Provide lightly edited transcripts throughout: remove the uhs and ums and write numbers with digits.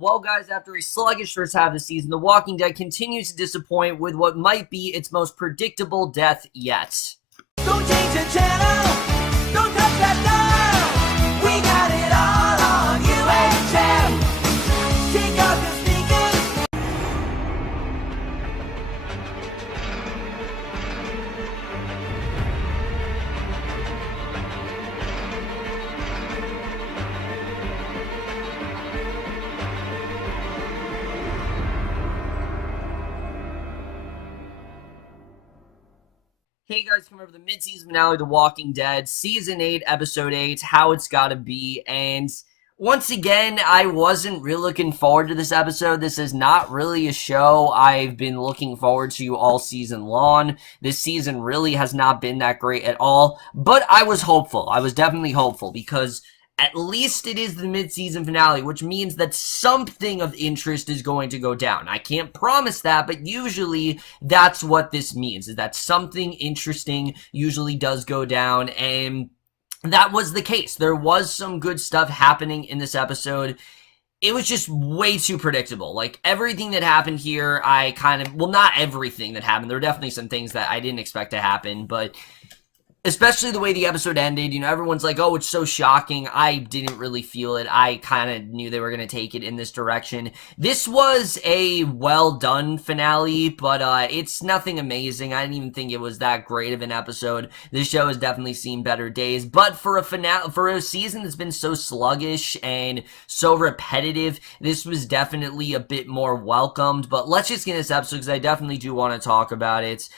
Well, guys, after a sluggish first half of the season, The Walking Dead continues to disappoint with what might be its most predictable death yet. Don't change the channel, don't touch that dial. We got it all on UHF. Take out the speakers. Hey guys, coming over the mid-season finale of The Walking Dead, Season 8, Episode 8, How It's Gotta Be, and once again, I wasn't really looking forward to this episode. This is not really a show I've been looking forward to all season long. This season really has not been that great at all, but I was hopeful. I was definitely hopeful, because at least it is the mid-season finale, which means that something of interest is going to go down. I can't promise that, but usually that's what this means, is that something interesting usually does go down, and that was the case. There was some good stuff happening in this episode. It was just way too predictable. Like, everything that happened here, well, not everything that happened. There were definitely some things that I didn't expect to happen, but especially the way the episode ended, everyone's like, oh, it's so shocking. I didn't really feel it. I kind of knew they were going to take it in this direction. This was a well-done finale, but it's nothing amazing. I didn't even think it was that great of an episode. This show has definitely seen better days, but for a season that's been so sluggish and so repetitive, this was definitely a bit more welcomed. But let's just get into this episode, because I definitely do want to talk about it.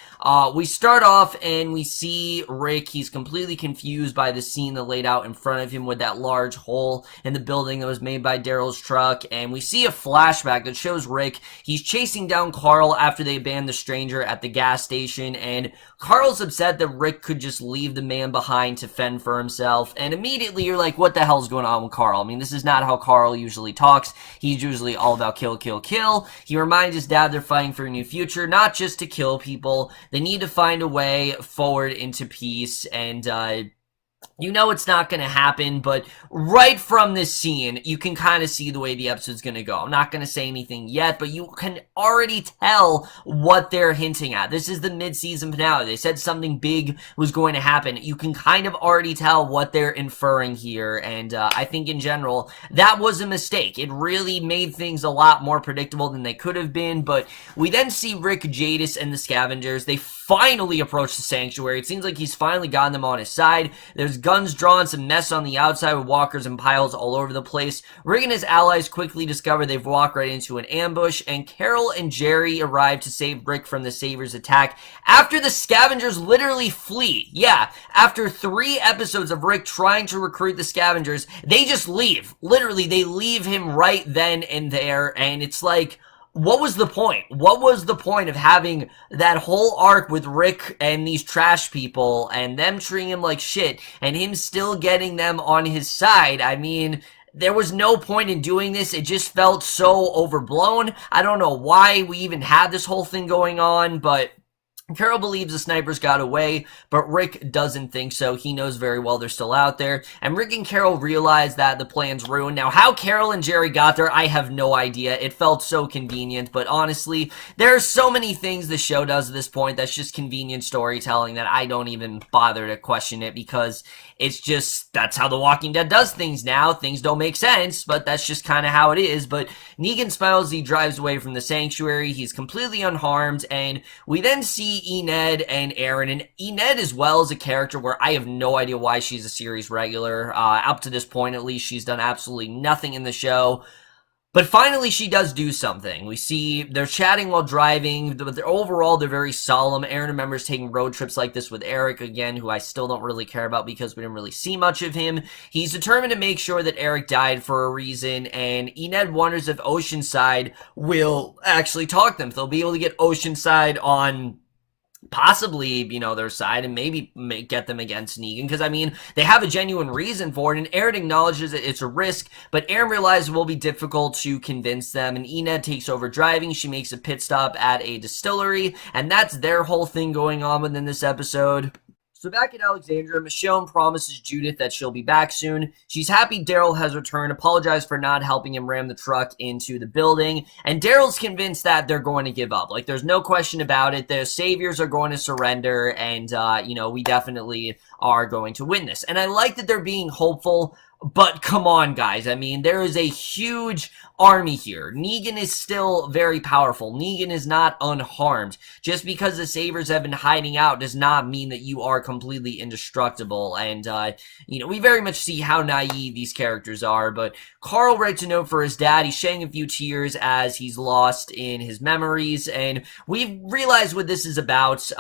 We start off and we see Rick. He's completely confused by the scene that laid out in front of him with that large hole in the building that was made by Daryl's truck, and we see a flashback that shows Rick. He's chasing down Carl after they abandoned the stranger at the gas station, and Carl's upset that Rick could just leave the man behind to fend for himself, and immediately you're like, what the hell's going on with Carl? I mean, this is not how Carl usually talks. He's usually all about kill, kill, kill. He reminds his dad they're fighting for a new future, not just to kill people. They need to find a way forward into peace, and you know it's not going to happen, but right from this scene, you can kind of see the way the episode's going to go. I'm not going to say anything yet, but you can already tell what they're hinting at. This is the mid-season finale. They said something big was going to happen. You can kind of already tell what they're inferring here, and I think in general, that was a mistake. It really made things a lot more predictable than they could have been, but we then see Rick, Jadis, and the scavengers. They finally approach the sanctuary. It seems like he's finally gotten them on his side. There's guns drawn, some mess on the outside with walkers and piles all over the place. Rick and his allies quickly discover they've walked right into an ambush, and Carol and Jerry arrive to save Rick from the Savior's attack after the scavengers literally flee. Yeah, after 3 episodes of Rick trying to recruit the scavengers, they just leave. Literally, they leave him right then and there, and it's like, what was the point? What was the point of having that whole arc with Rick and these trash people and them treating him like shit and him still getting them on his side? I mean, there was no point in doing this. It just felt so overblown. I don't know why we even had this whole thing going on, but Carol believes the snipers got away, but Rick doesn't think so. He knows very well they're still out there, and Rick and Carol realize that the plan's ruined. Now, how Carol and Jerry got there, I have no idea. It felt so convenient, but honestly, there are so many things the show does at this point that's just convenient storytelling that I don't even bother to question it, because it's just, that's how The Walking Dead does things now. Things don't make sense, but that's just kind of how it is. But Negan smiles, he drives away from the sanctuary. He's completely unharmed, and we then see Enid and Aaron. And Enid as well is a character where I have no idea why she's a series regular. Up to this point, at least, she's done absolutely nothing in the show. But finally, she does do something. We see they're chatting while driving, but overall, they're very solemn. Aaron remembers taking road trips like this with Eric, again, who I still don't really care about because we didn't really see much of him. He's determined to make sure that Eric died for a reason, and Enid wonders if Oceanside will actually talk to them. If they'll be able to get Oceanside on possibly, their side, and maybe get them against Negan, because, I mean, they have a genuine reason for it, and Aaron acknowledges that it's a risk, but Aaron realizes it will be difficult to convince them, and Enid takes over driving. She makes a pit stop at a distillery, and that's their whole thing going on within this episode. So back at Alexandria, Michonne promises Judith that she'll be back soon. She's happy Daryl has returned, apologized for not helping him ram the truck into the building, and Daryl's convinced that they're going to give up. Like, there's no question about it. The saviors are going to surrender, and, we definitely are going to win this. And I like that they're being hopeful, but come on, guys. I mean, there is a huge army here. Negan is still very powerful. Negan is not unharmed. Just because the Saviors have been hiding out does not mean that you are completely indestructible. And, we very much see how naive these characters are. But Carl writes a note for his dad. He's shedding a few tears as he's lost in his memories. And we realize what this is about.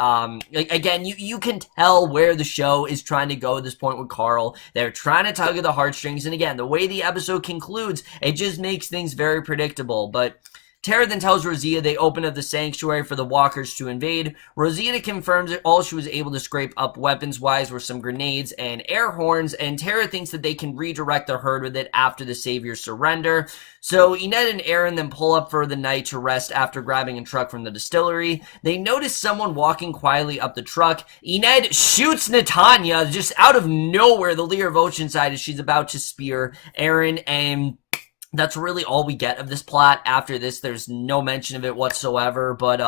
Again, you can tell where the show is trying to go at this point with Carl. They're trying to tug at the heartstrings. And again, the way the episode concludes, it just makes things very predictable. But Tara then tells Rosita they open up the sanctuary for the walkers to invade. Rosita confirms that all she was able to scrape up weapons-wise were some grenades and air horns, and Tara thinks that they can redirect the herd with it after the saviors surrender. So Enid and Aaron then pull up for the night to rest after grabbing a truck from the distillery. They notice someone walking quietly up the truck. Enid shoots Natanya just out of nowhere, the leader of Oceanside, as she's about to spear Aaron, and that's really all we get of this plot. After this, there's no mention of it whatsoever. But,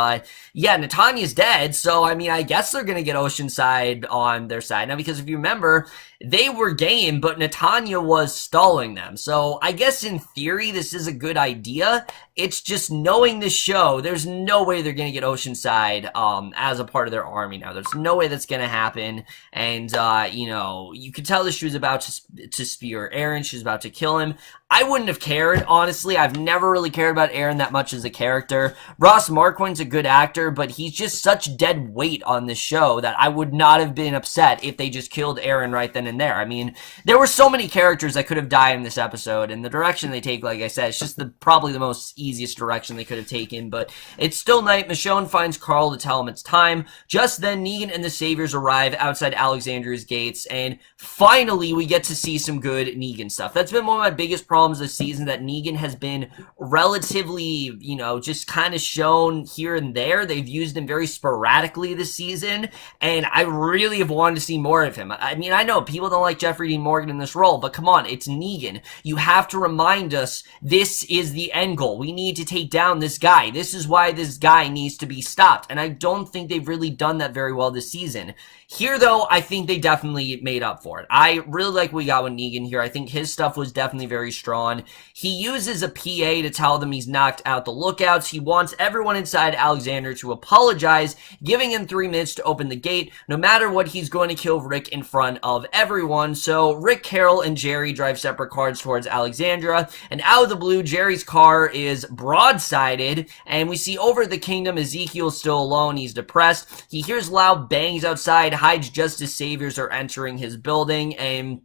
Natanya's dead, so, I guess they're gonna get Oceanside on their side. Now, because if you remember, they were game, but Natanya was stalling them. So, I guess in theory, this is a good idea. It's just knowing this show, there's no way they're gonna get Oceanside, as a part of their army now. There's no way that's gonna happen. And, you could tell that she was about to spear Aaron. She was about to kill him. I wouldn't have cared, honestly. I've never really cared about Aaron that much as a character. Ross Marquand's a good actor, but he's just such dead weight on this show that I would not have been upset if they just killed Aaron right then and there. There were so many characters that could have died in this episode, and the direction they take, like I said, it's just probably the most easiest direction they could have taken, but it's still night. Michonne finds Carl to tell him it's time. Just then, Negan and the Saviors arrive outside Alexandria's gates, and finally, we get to see some good Negan stuff. That's been one of my biggest problems this season, that Negan has been relatively, just kind of shown here and there. They've used him very sporadically this season, and I really have wanted to see more of him. I know people don't like Jeffrey Dean Morgan in this role, but come on, it's Negan. You have to remind us this is the end goal. We need to take down this guy. This is why this guy needs to be stopped, and I don't think they've really done that very well this season. Here, though, I think they definitely made up for it. I really like what we got with Negan here. I think his stuff was definitely very strong. He uses a PA to tell them he's knocked out the lookouts. He wants everyone inside Alexander to apologize, giving him 3 minutes to open the gate. No matter what, he's going to kill Rick in front of everyone. So Rick, Carol, and Jerry drive separate cars towards Alexandria, and out of the blue, Jerry's car is broadsided, and we see over the kingdom Ezekiel's still alone. He's depressed. He hears loud bangs outside, hides just as saviors are entering his building, and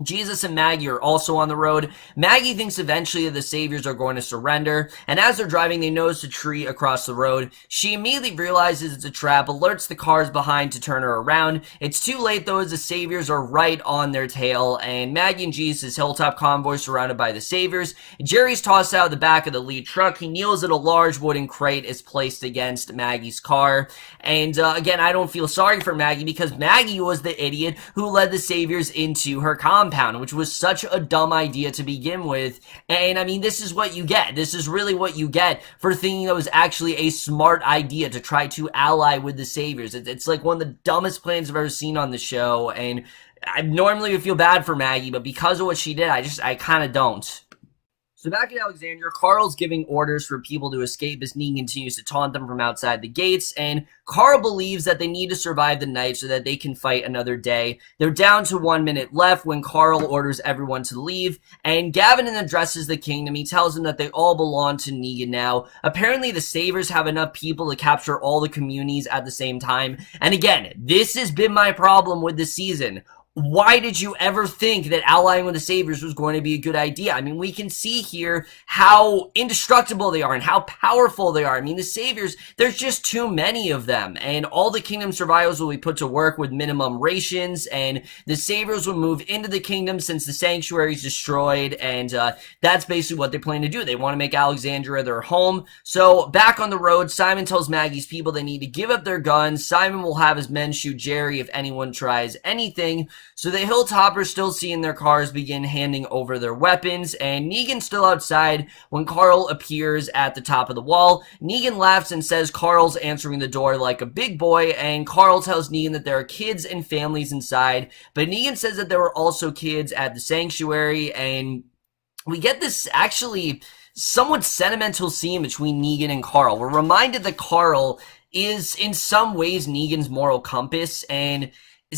Jesus and Maggie are also on the road. Maggie thinks eventually the saviors are going to surrender, and as they're driving, they notice a tree across the road. She immediately realizes it's a trap, alerts the cars behind to turn her around. It's too late, though, as the saviors are right on their tail, and Maggie and Jesus' hilltop convoy surrounded by the saviors. Jerry's tossed out of the back of the lead truck. He kneels at a large wooden crate is placed against Maggie's car, and again, I don't feel sorry for Maggie, because Maggie was the idiot who led the saviors into her compound, which was such a dumb idea to begin with. And this is what you get. This is really what you get for thinking that was actually a smart idea to try to ally with the saviors. It's like one of the dumbest plans I've ever seen on the show, and I normally would feel bad for Maggie, but because of what she did, I kind of don't. So back at Alexandria, Carl's giving orders for people to escape as Negan continues to taunt them from outside the gates, and Carl believes that they need to survive the night so that they can fight another day. They're down to 1 minute left when Carl orders everyone to leave, and Gavin addresses the kingdom. He tells them that they all belong to Negan now. Apparently, the Savers have enough people to capture all the communities at the same time, and again, this has been my problem with this season. why did you ever think that allying with the Saviors was going to be a good idea? I mean, we can see here how indestructible they are and how powerful they are. I mean, the Saviors, there's just too many of them, and all the kingdom survivors will be put to work with minimum rations, and the Saviors will move into the kingdom since the sanctuary is destroyed, and that's basically what they plan to do. They want to make Alexandria their home. So back on the road, Simon tells Maggie's people they need to give up their guns. Simon will have his men shoot Jerry if anyone tries anything. So the Hilltoppers, still seeing their cars, begin handing over their weapons, and Negan's still outside when Carl appears at the top of the wall. Negan laughs and says Carl's answering the door like a big boy, and Carl tells Negan that there are kids and families inside, but Negan says that there were also kids at the sanctuary, and we get this actually somewhat sentimental scene between Negan and Carl. We're reminded that Carl is in some ways Negan's moral compass, and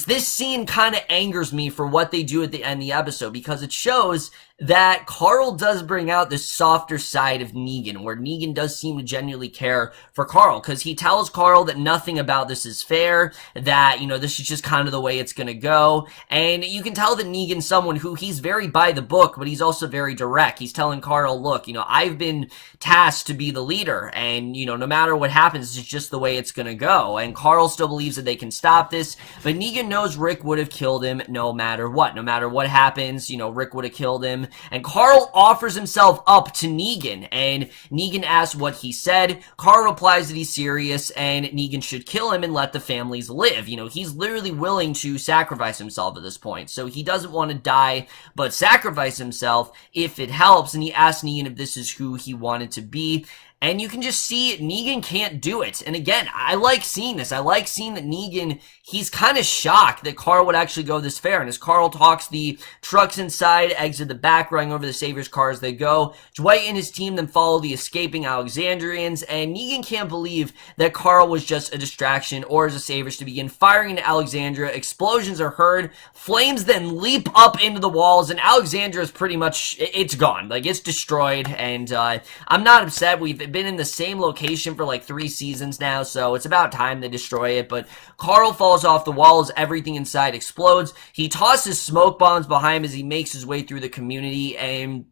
this scene kind of angers me for what they do at the end of the episode, because it shows that Carl does bring out this softer side of Negan, where Negan does seem to genuinely care for Carl, because he tells Carl that nothing about this is fair, that, you know, this is just kind of the way it's gonna go, and you can tell that Negan's someone who, he's very by the book, but he's also very direct. He's telling Carl, look, you know, I've been tasked to be the leader, and, you know, no matter what happens, it's just the way it's gonna go, and Carl still believes that they can stop this, but Negan knows Rick would have killed him no matter what. No matter what happens, you know, Rick would have killed him. And Carl offers himself up to Negan, and Negan asks what he said. Carl replies that he's serious, and Negan should kill him and let the families live. You know, he's literally willing to sacrifice himself at this point, so he doesn't want to die, but sacrifice himself if it helps, and he asks Negan if this is who he wanted to be. And you can just see Negan can't do it. And again, I like seeing this. I like seeing that Negan, he's kind of shocked that Carl would actually go this far. And as Carl talks, the trucks inside exit the back, running over the Saviors' car as they go. Dwight and his team then follow the escaping Alexandrians. And Negan can't believe that Carl was just a distraction or as the Saviors to begin firing into Alexandria. Explosions are heard. Flames then leap up into the walls. And Alexandria is pretty much, it's gone. Like, it's destroyed. And I'm not upset. We've been in the same location for like 3 seasons now, so it's about time they destroy it. But Carl falls off the wall as everything inside explodes. He tosses smoke bombs behind him as he makes his way through the community, and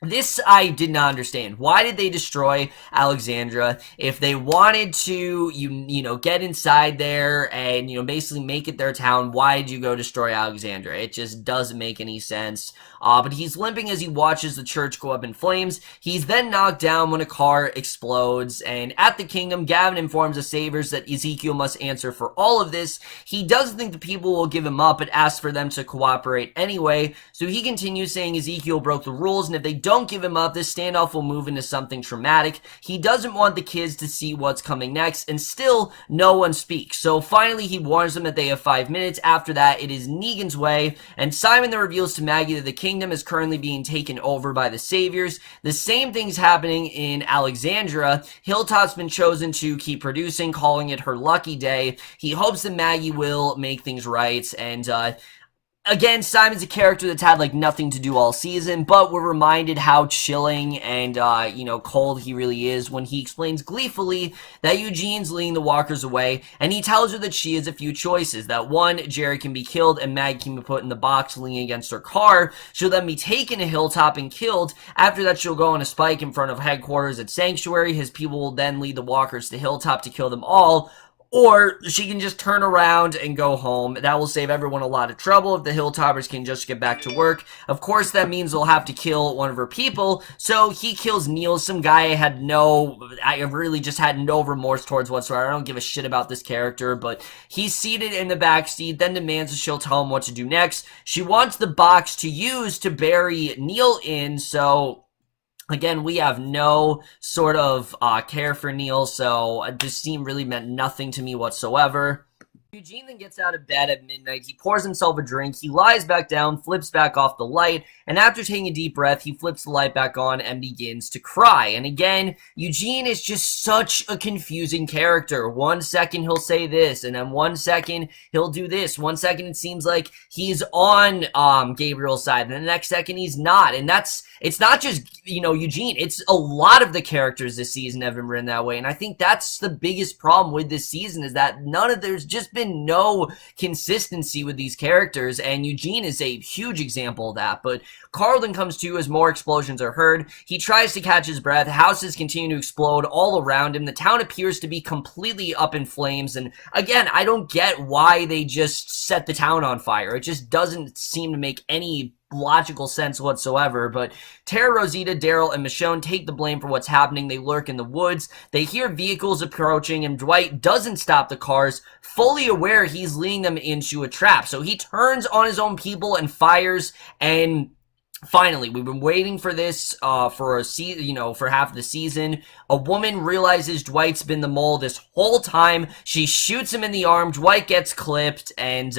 this I did not understand. Why did they destroy Alexandria? If they wanted to, you know, get inside there and, you know, basically make it their town, why did you go destroy Alexandria? It just doesn't make any sense. But he's limping as he watches the church go up in flames. He's then knocked down when a car explodes. And at the kingdom, Gavin informs the Saviors that Ezekiel must answer for all of this. He doesn't think the people will give him up, but asks for them to cooperate anyway. So he continues saying Ezekiel broke the rules, and if they don't give him up, this standoff will move into something traumatic. He doesn't want the kids to see what's coming next, and still no one speaks. So finally he warns them that they have 5 minutes. After that, it is Negan's way, and Simon then reveals to Maggie that the kingdom is currently being taken over by the Saviors. The same thing's happening in Alexandria. Hilltop's been chosen to keep producing, calling it her lucky day. He hopes that Maggie will make things right, and again, Simon's a character that's had, like, nothing to do all season, but we're reminded how chilling and, you know, cold he really is when he explains gleefully that Eugene's leading the walkers away, and he tells her that she has a few choices. That one, Jerry can be killed and Maggie can be put in the box leaning against her car. She'll then be taken to Hilltop and killed. After that, she'll go on a spike in front of headquarters at Sanctuary. His people will then lead the walkers to Hilltop to kill them all. Or she can just turn around and go home. That will save everyone a lot of trouble if the Hilltoppers can just get back to work. Of course, that means they'll have to kill one of her people. So he kills Neil, some guy I really just had no remorse towards whatsoever. I don't give a shit about this character, but he's seated in the backseat, then demands that she'll tell him what to do next. She wants the box to use to bury Neil in, so again, we have no sort of care for Neil, so this scene really meant nothing to me whatsoever. Eugene then gets out of bed at midnight. He pours himself a drink. He lies back down, flips back off the light, and after taking a deep breath, he flips the light back on and begins to cry. And again, Eugene is just such a confusing character. 1 second he'll say this, and then 1 second he'll do this. 1 second it seems like he's on Gabriel's side, and the next second he's not. And it's not just, you know, Eugene. It's a lot of the characters this season have been written that way. And I think that's the biggest problem with this season, is that there's just been been no consistency with these characters, and Eugene is a huge example of that. But Carlton comes to as more explosions are heard. He tries to catch his breath. Houses continue to explode all around him. The town appears to be completely up in flames. And again, I don't get why they just set the town on fire. It just doesn't seem to make any logical sense whatsoever. But Tara, Rosita, Daryl, and Michonne take the blame for what's happening. They lurk in the woods. They hear vehicles approaching, and Dwight doesn't stop the cars, fully aware he's leading them into a trap. So he turns on his own people and fires, and finally, we've been waiting for this for a season, for half the season. A woman realizes Dwight's been the mole this whole time. She shoots him in the arm. Dwight gets clipped, and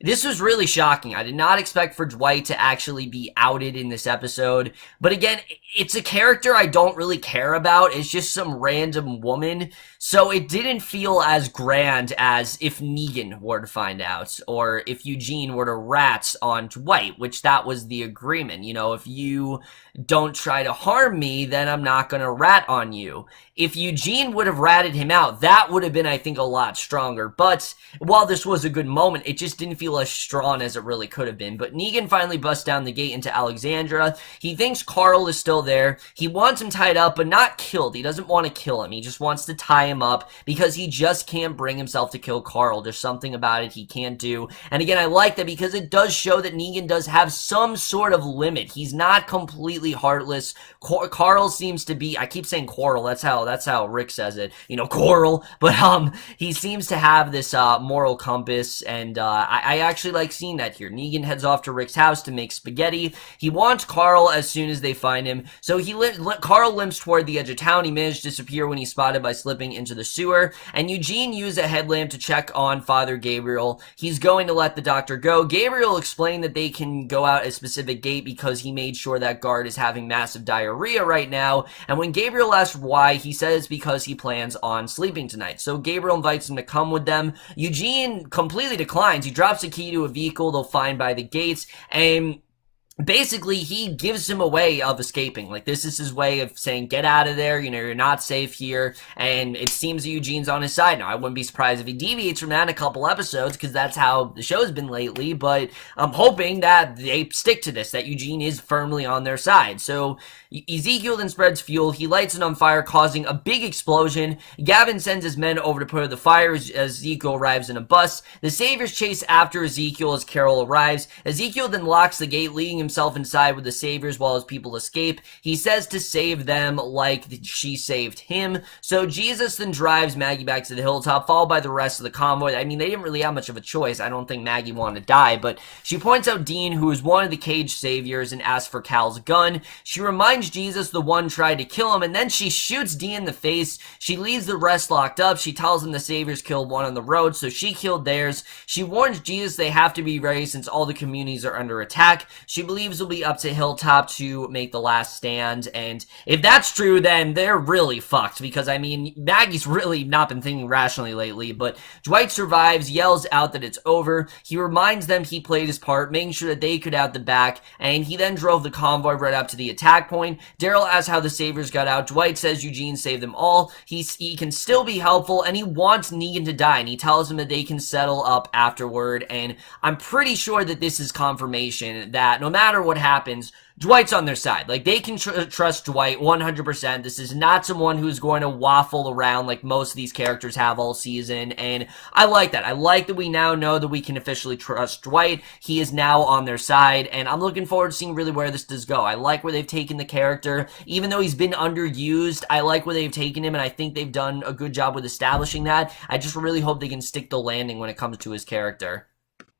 this was really shocking. I did not expect for Dwight to actually be outed in this episode. But again, it's a character I don't really care about. It's just some random woman. So it didn't feel as grand as if Negan were to find out, or if Eugene were to rat on Dwight, which that was the agreement. If you don't try to harm me, then I'm not going to rat on you. If Eugene would have ratted him out, that would have been, I think, a lot stronger. But while this was a good moment, it just didn't feel as strong as it really could have been. But Negan finally busts down the gate into Alexandra. He thinks Carl is still there. He wants him tied up, but not killed. He doesn't want to kill him. He just wants to tie him up because he just can't bring himself to kill Carl. There's something about it he can't do. And again, I like that because it does show that Negan does have some sort of limit. He's not completely heartless. Carl seems to be, I keep saying Quarrel, that's how Rick says it, Quarrel, but he seems to have this moral compass, and I actually like seeing that here. Negan heads off to Rick's house to make spaghetti. He wants Carl as soon as they find him, so Carl limps toward the edge of town. He managed to disappear when he's spotted by slipping into the sewer, and Eugene used a headlamp to check on Father Gabriel. He's going to let the doctor go. Gabriel explained that they can go out a specific gate because he made sure that guard is having massive diarrhea right now, and when Gabriel asks why, he says because he plans on sleeping tonight. So Gabriel invites him to come with them. Eugene completely declines. He drops a key to a vehicle they'll find by the gates, and basically he gives him a way of escaping. Like, this is his way of saying, get out of there, you're not safe here, and it seems that Eugene's on his side now. I wouldn't be surprised if he deviates from that in a couple episodes, because that's how the show's been lately, but I'm hoping that they stick to this, that Eugene is firmly on their side. So Ezekiel then spreads fuel. He lights it on fire, causing a big explosion. Gavin sends his men over to put out the fire as Ezekiel arrives in a bus. The Saviors chase after Ezekiel as Carol arrives. Ezekiel then locks the gate, leading himself inside with the Saviors while his people escape. He says to save them like she saved him. So Jesus then drives Maggie back to the hilltop, followed by the rest of the convoy. I mean, they didn't really have much of a choice. I don't think Maggie wanted to die, but she points out Dean, who is one of the caged Saviors, and asks for Cal's gun. She reminds Jesus the one tried to kill him, and then she shoots Dean in the face. She leaves the rest locked up. She tells him the Saviors killed one on the road, so she killed theirs. She warns Jesus they have to be ready since all the communities are under attack. She believes it'll be up to Hilltop to make the last stand, and if that's true, then they're really fucked, because, I mean, Maggie's really not been thinking rationally lately, but Dwight survives, yells out that it's over. He reminds them he played his part, making sure that they could out the back, and he then drove the convoy right up to the attack point. Daryl asks how the Saviors got out. Dwight says Eugene saved them all. He can still be helpful, and he wants Negan to die, and he tells him that they can settle up afterward, and I'm pretty sure that this is confirmation that no matter what happens, Dwight's on their side. Like, they can trust Dwight 100%. This is not someone who's going to waffle around like most of these characters have all season, and I like that. I like that we now know that we can officially trust Dwight. He is now on their side, and I'm looking forward to seeing really where this does go. I like where they've taken the character. Even though he's been underused, I like where they've taken him, and I think they've done a good job with establishing that. I just really hope they can stick the landing when it comes to his character.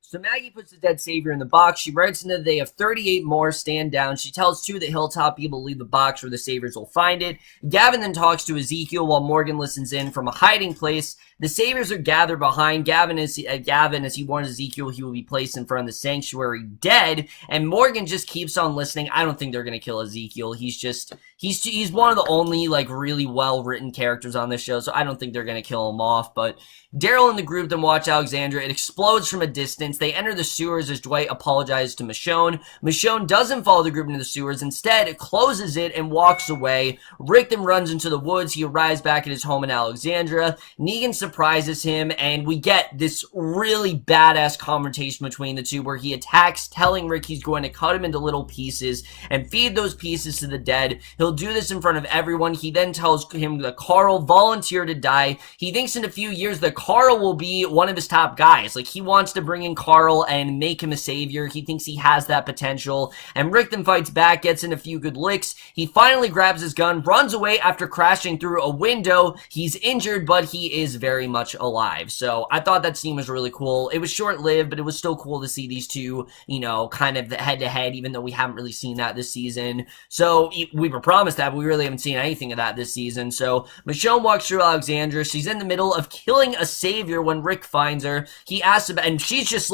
So Maggie puts the dead Savior in the box. She writes in that they have 38 more. Stand down. She tells two of the Hilltop people to leave the box where the Saviors will find it. Gavin then talks to Ezekiel while Morgan listens in from a hiding place. The Saviors are gathered behind Gavin as he warns Ezekiel he will be placed in front of the sanctuary dead, and Morgan just keeps on listening. I don't think they're going to kill Ezekiel. He's one of the only like really well-written characters on this show, so I don't think they're going to kill him off, but Daryl and the group then watch Alexandra. It explodes from a distance. seconds. They enter the sewers as Dwight apologizes to Michonne. Michonne doesn't follow the group into the sewers. Instead, it closes it and walks away. Rick then runs into the woods. He arrives back at his home in Alexandria. Negan surprises him, and we get this really badass confrontation between the two where he attacks, telling Rick he's going to cut him into little pieces and feed those pieces to the dead. He'll do this in front of everyone. He then tells him that Carl volunteered to die. He thinks in a few years that Carl will be one of his top guys. Like, he wants to bring in Carl and make him a savior. He thinks he has that potential. And Rick then fights back, gets in a few good licks. He finally grabs his gun, runs away after crashing through a window. He's injured, but he is very much alive. So I thought that scene was really cool. It was short-lived, but it was still cool to see these two, you know, kind of head-to-head, even though we haven't really seen that this season. So we were promised that, but we really haven't seen anything of that this season. So Michonne walks through Alexandria. She's in the middle of killing a savior when Rick finds her. He asks about, and she's just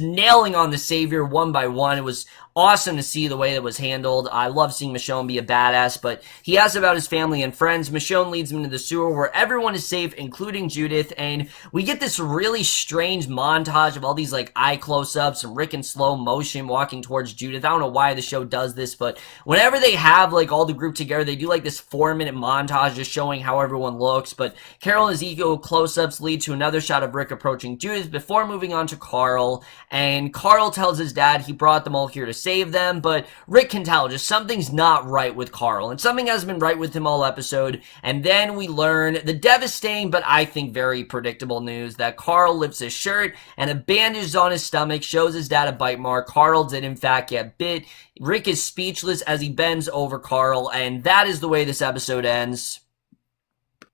nailing on the savior one by one. It was awesome to see the way that was handled. I love seeing Michonne be a badass, but he asks about his family and friends. Michonne leads him into the sewer where everyone is safe, including Judith, and we get this really strange montage of all these, like, eye close-ups and Rick in slow motion walking towards Judith. I don't know why the show does this, but whenever they have, like, all the group together, they do, like, this 4-minute montage just showing how everyone looks, but Carol and Ezekiel close-ups lead to another shot of Rick approaching Judith before moving on to Carl, and Carl tells his dad he brought them all here to save them, but Rick can tell just something's not right with Carl, and something hasn't been right with him all episode. And then we learn the devastating but I think very predictable news that Carl lifts his shirt and a bandage on his stomach shows his dad a bite mark. Carl did in fact get bit. Rick is speechless as he bends over Carl, and that is the way this episode ends.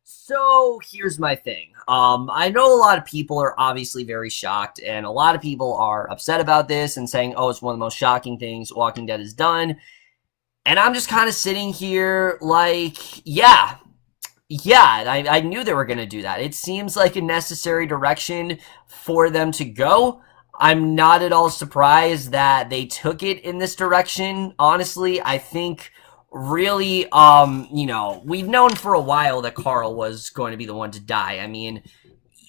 So here's my thing. I know a lot of people are obviously very shocked, and a lot of people are upset about this and saying, oh, it's one of the most shocking things Walking Dead has done. And I'm just kind of sitting here like, yeah, I knew they were going to do that. It seems like a necessary direction for them to go. I'm not at all surprised that they took it in this direction. Honestly, I think really, you know, we've known for a while that Carl was going to be the one to die. I mean,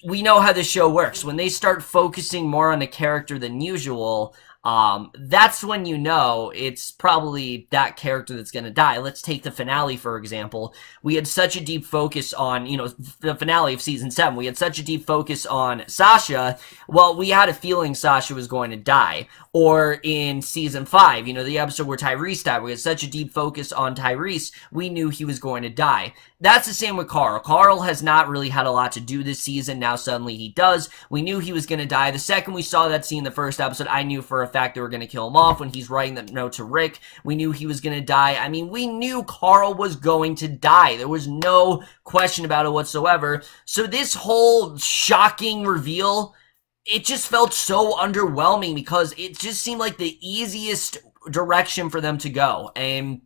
we know how this show works. When they start focusing more on the character than usual, that's when you know it's probably that character that's going to die. Let's take the finale, for example. We had such a deep focus on, you know, the finale of season 7. We had such a deep focus on Sasha. Well, we had a feeling Sasha was going to die. Or in season 5, you know, the episode where Tyrese died, we had such a deep focus on Tyrese, we knew he was going to die. That's the same with Carl. Carl has not really had a lot to do this season. Now suddenly he does. We knew he was going to die. The second we saw that scene in the first episode, I knew for a fact they were going to kill him off when he's writing that note to Rick. We knew he was going to die. I mean, we knew Carl was going to die. There was no question about it whatsoever. So this whole shocking reveal, it just felt so underwhelming because it just seemed like the easiest direction for them to go. And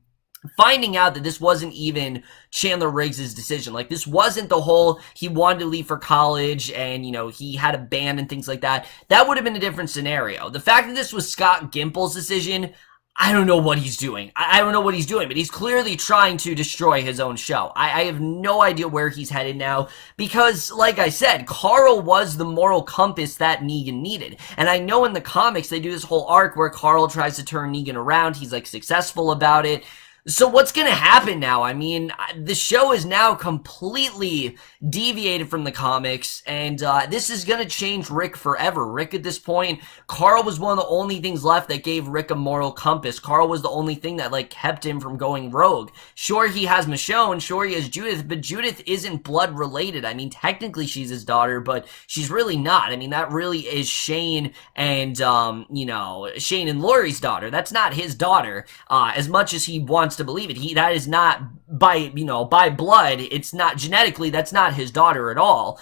finding out that this wasn't even Chandler Riggs' decision, like this wasn't the whole he wanted to leave for college and, you know, he had a band and things like that, that would have been a different scenario. The fact that this was Scott Gimple's decision, I don't know what he's doing. I don't know what he's doing, but he's clearly trying to destroy his own show. I have no idea where he's headed now because, like I said, Carl was the moral compass that Negan needed. And I know in the comics they do this whole arc where Carl tries to turn Negan around. He's, like, successful about it. So what's going to happen now? I mean, the show is now completely deviated from the comics, and this is going to change Rick forever. Rick, at this point, Carl was one of the only things left that gave Rick a moral compass. Carl was the only thing that, like, kept him from going rogue. Sure, he has Michonne, sure he has Judith, but Judith isn't blood related. I mean, technically she's his daughter, but she's really not. I mean, that really is Shane and, you know, Shane and Laurie's daughter. That's not his daughter, as much as he wants to believe it. That is not by, you know, by blood. It's not genetically, that's not his daughter at all.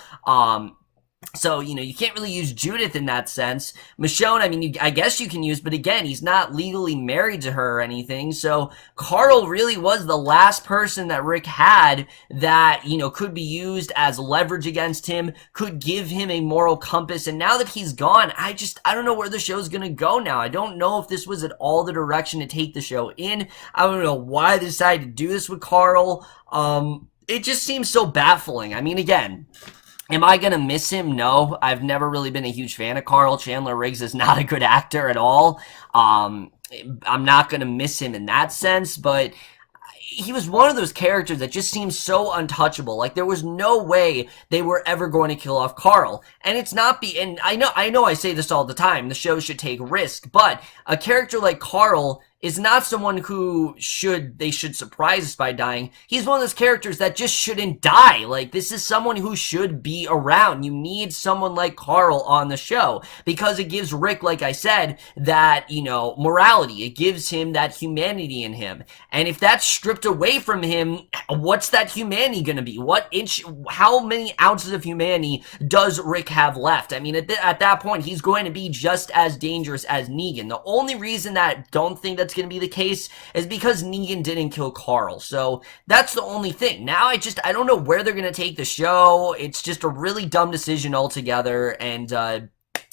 So, you know, you can't really use Judith in that sense. Michonne, I mean, I guess you can use, but again, he's not legally married to her or anything. So Carl really was the last person that Rick had that, you know, could be used as leverage against him, could give him a moral compass. And now that he's gone, I don't know where the show's going to go now. I don't know if this was at all the direction to take the show in. I don't know why they decided to do this with Carl. It just seems so baffling. I mean, again, Am I going to miss him? No. I've never really been a huge fan of Carl. Chandler Riggs is not a good actor at all. Um, I'm not going to miss him in that sense, but he was one of those characters that just seems so untouchable. Like there was no way they were ever going to kill off Carl. And it's not and I know I say this all the time. The show should take risk, but a character like Carl is not someone who they should surprise us by dying. He's one of those characters that just shouldn't die. Like, this is someone who should be around. You need someone like Carl on the show because it gives Rick, like I said, that, morality. It gives him that humanity in him. And if that's stripped away from him, what's that humanity gonna be? How many ounces of humanity does Rick have left? I mean, at that point, he's going to be just as dangerous as Negan. The only reason that I don't think that's going to be the case is because Negan didn't kill Carl. So that's the only thing. Now I don't know where they're going to take the show. It's just a really dumb decision altogether, and I'm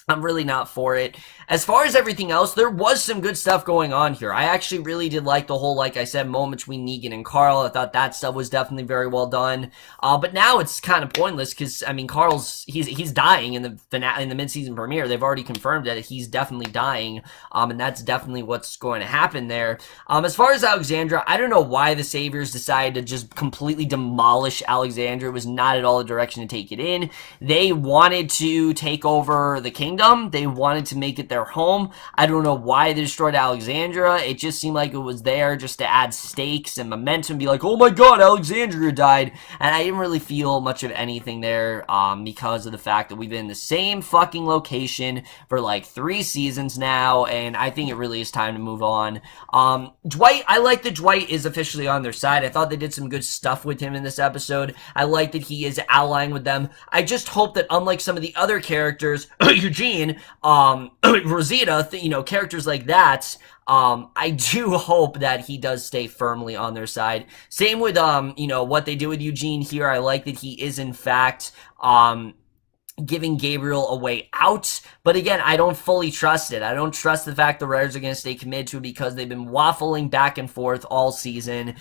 really not for it. As far as everything else, there was some good stuff going on here. I actually really did like the whole, like I said, moment between Negan and Carl. I thought that stuff was definitely very well done. But now it's kind of pointless because, I mean, he's dying in the mid-season premiere. They've already confirmed that he's definitely dying, and that's definitely what's going to happen there. As far as Alexandra, I don't know why the Saviors decided to just completely demolish Alexandra. It was not at all the direction to take it in. They wanted to take over the kingdom. They wanted to make it their home. I don't know why they destroyed Alexandria. It just seemed like it was there just to add stakes and momentum, be like, oh my god, Alexandria died. And I didn't really feel much of anything there because of the fact that we've been in the same fucking location for like 3 seasons now, and I think it really is time to move on. Dwight, I like that Dwight is officially on their side. I thought they did some good stuff with him in this episode. I like that he is allying with them. I just hope that unlike some of the other characters, Eugene, Rosita, characters like that, I do hope that he does stay firmly on their side. Same with, what they do with Eugene here. I like that he is, in fact, giving Gabriel a way out. But again, I don't fully trust it. I don't trust the fact the writers are going to stay committed to it because they've been waffling back and forth all season.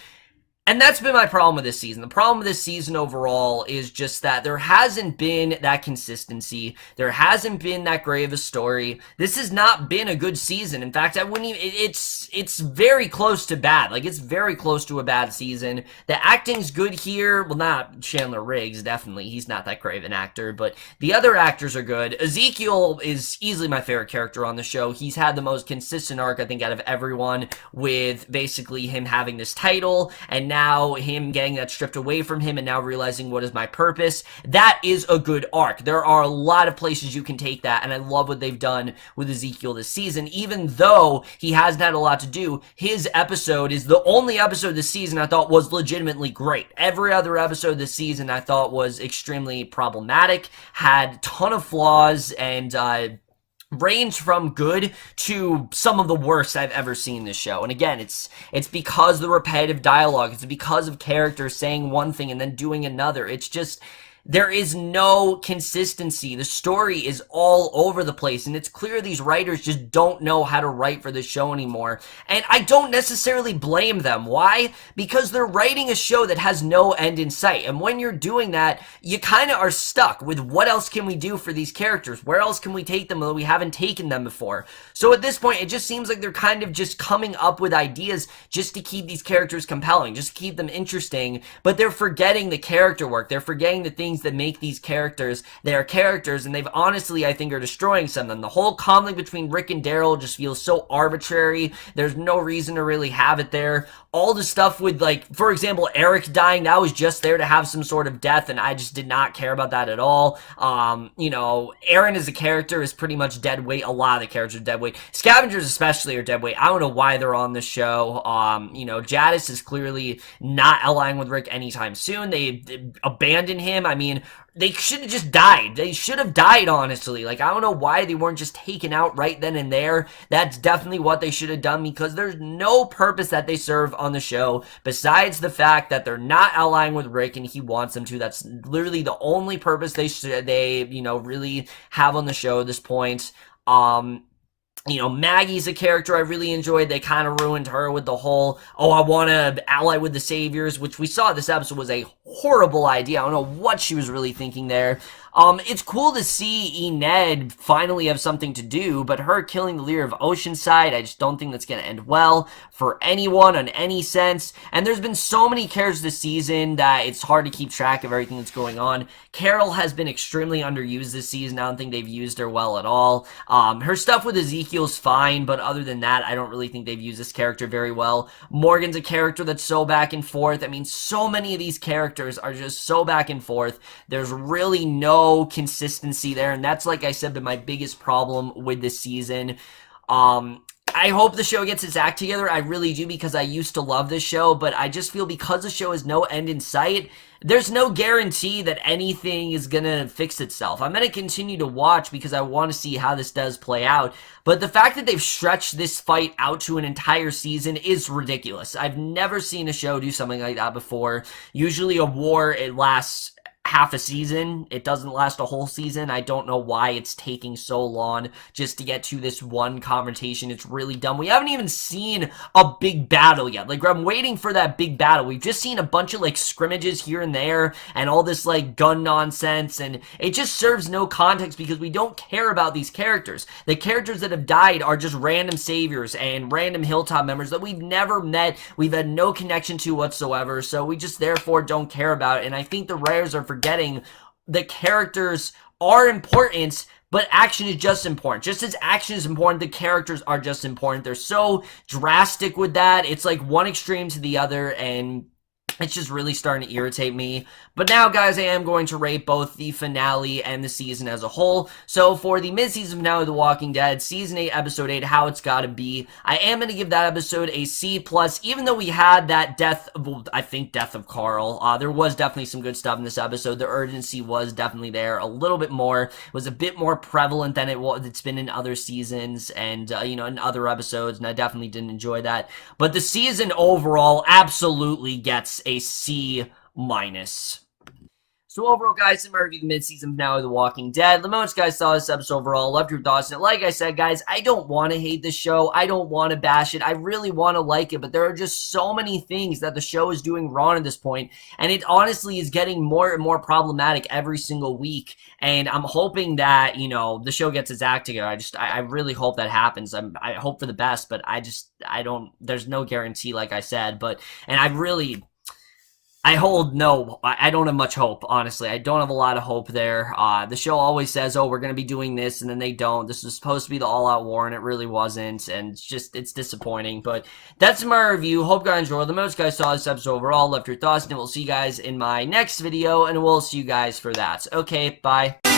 And that's been my problem with this season. The problem with this season overall is just that there hasn't been that consistency. There hasn't been that great of a story. This has not been a good season. In fact, I wouldn't even, it's very close to bad. Like, it's very close to a bad season. The acting's good here. Well, not Chandler Riggs, definitely. He's not that great of an actor, but the other actors are good. Ezekiel is easily my favorite character on the show. He's had the most consistent arc, I think, out of everyone, with basically him having this title, and now him getting that stripped away from him and now realizing what is my purpose. That is a good arc. There are a lot of places you can take that, and I love what they've done with Ezekiel this season. Even though he hasn't had a lot to do, his episode is the only episode this season I thought was legitimately great. Every other episode this season I thought was extremely problematic, had a ton of flaws, and range from good to some of the worst I've ever seen in this show. And again, it's because of the repetitive dialogue. It's because of characters saying one thing and then doing another. It's just, there is no consistency. The story is all over the place, and it's clear these writers just don't know how to write for this show anymore. And I don't necessarily blame them. Why? Because they're writing a show that has no end in sight. And when you're doing that, you kind of are stuck with what else can we do for these characters? Where else can we take them that we haven't taken them before? So at this point, it just seems like they're kind of just coming up with ideas just to keep these characters compelling, just to keep them interesting, but they're forgetting the character work. They're forgetting the things that make these characters their characters, and they've honestly, I think, are destroying some of them. The whole conflict between Rick and Daryl just feels so arbitrary. There's no reason to really have it there. All the stuff with, like, for example, Eric dying, that was just there to have some sort of death, and I just did not care about that at all. Aaron as a character is pretty much dead weight. A lot of the characters are dead weight. Scavengers especially are dead weight. I don't know why they're on the show. Jadis is clearly not allying with Rick anytime soon. They abandoned him. I mean, they should have just died. They should have died, honestly. Like, I don't know why they weren't just taken out right then and there. That's definitely what they should have done, because there's no purpose that they serve on the show besides the fact that they're not allying with Rick and he wants them to. That's literally the only purpose they really have on the show at this point. Maggie's a character I really enjoyed. They kind of ruined her with the whole, I want to ally with the Saviors, which we saw this episode was a horrible idea. I don't know what she was really thinking there. It's cool to see Ened finally have something to do, but her killing the leader of Oceanside, I just don't think that's going to end well for anyone in any sense. And there's been so many characters this season that it's hard to keep track of everything that's going on. Carol has been extremely underused this season. I don't think they've used her well at all. Her stuff with Ezekiel's fine, but other than that, I don't really think they've used this character very well. Morgan's a character that's so back and forth. I mean, so many of these characters are just so back and forth. There's really no consistency there, and that's, like I said, been my biggest problem with this season. I hope the show gets its act together. I really do, because I used to love this show, but I just feel because the show has no end in sight, there's no guarantee that anything is gonna fix itself. I'm gonna continue to watch because I want to see how this does play out, but the fact that they've stretched this fight out to an entire season is ridiculous. I've never seen a show do something like that before. Usually a war, it lasts half a season. It doesn't last a whole season. I don't know why it's taking so long just to get to this one confrontation. It's really dumb. We haven't even seen a big battle yet. Like, I'm waiting for that big battle. We've just seen a bunch of, like, scrimmages here and there and all this, like, gun nonsense, and it just serves no context because we don't care about these characters. The characters that have died are just random saviors and random Hilltop members that we've never met, we've had no connection to whatsoever, so we just therefore don't care about it. And I think the Rares are forgetting the characters are important, but action is just important. Just as action is important, the characters are just important. They're so drastic with that. It's like one extreme to the other, and it's just really starting to irritate me. But now, guys, I am going to rate both the finale and the season as a whole. So for the mid-season finale of The Walking Dead, Season 8, Episode 8, How It's Gotta Be, I am going to give that episode a C+, even though we had that death of Carl. There was definitely some good stuff in this episode. The urgency was definitely there a little bit more. It was a bit more prevalent than it's been in other seasons and, in other episodes, and I definitely didn't enjoy that. But the season overall absolutely gets a C-. So overall, guys, I'm reviewing the mid-season finale of The Walking Dead. Let me know what you guys saw this episode overall. Loved your thoughts on it. Like I said, guys, I don't want to hate this show. I don't want to bash it. I really want to like it, but there are just so many things that the show is doing wrong at this point, and it honestly is getting more and more problematic every single week, and I'm hoping that, the show gets its act together. I really hope that happens. I hope for the best, but there's no guarantee, like I said, and I don't have much hope, honestly. I don't have a lot of hope there. The show always says, oh, we're going to be doing this, and then they don't. This was supposed to be the all-out war, and it really wasn't, and it's disappointing. But that's my review. Hope you guys enjoyed. The most guys saw this episode overall, left your thoughts, and we'll see you guys in my next video, and we'll see you guys for that. Okay, bye.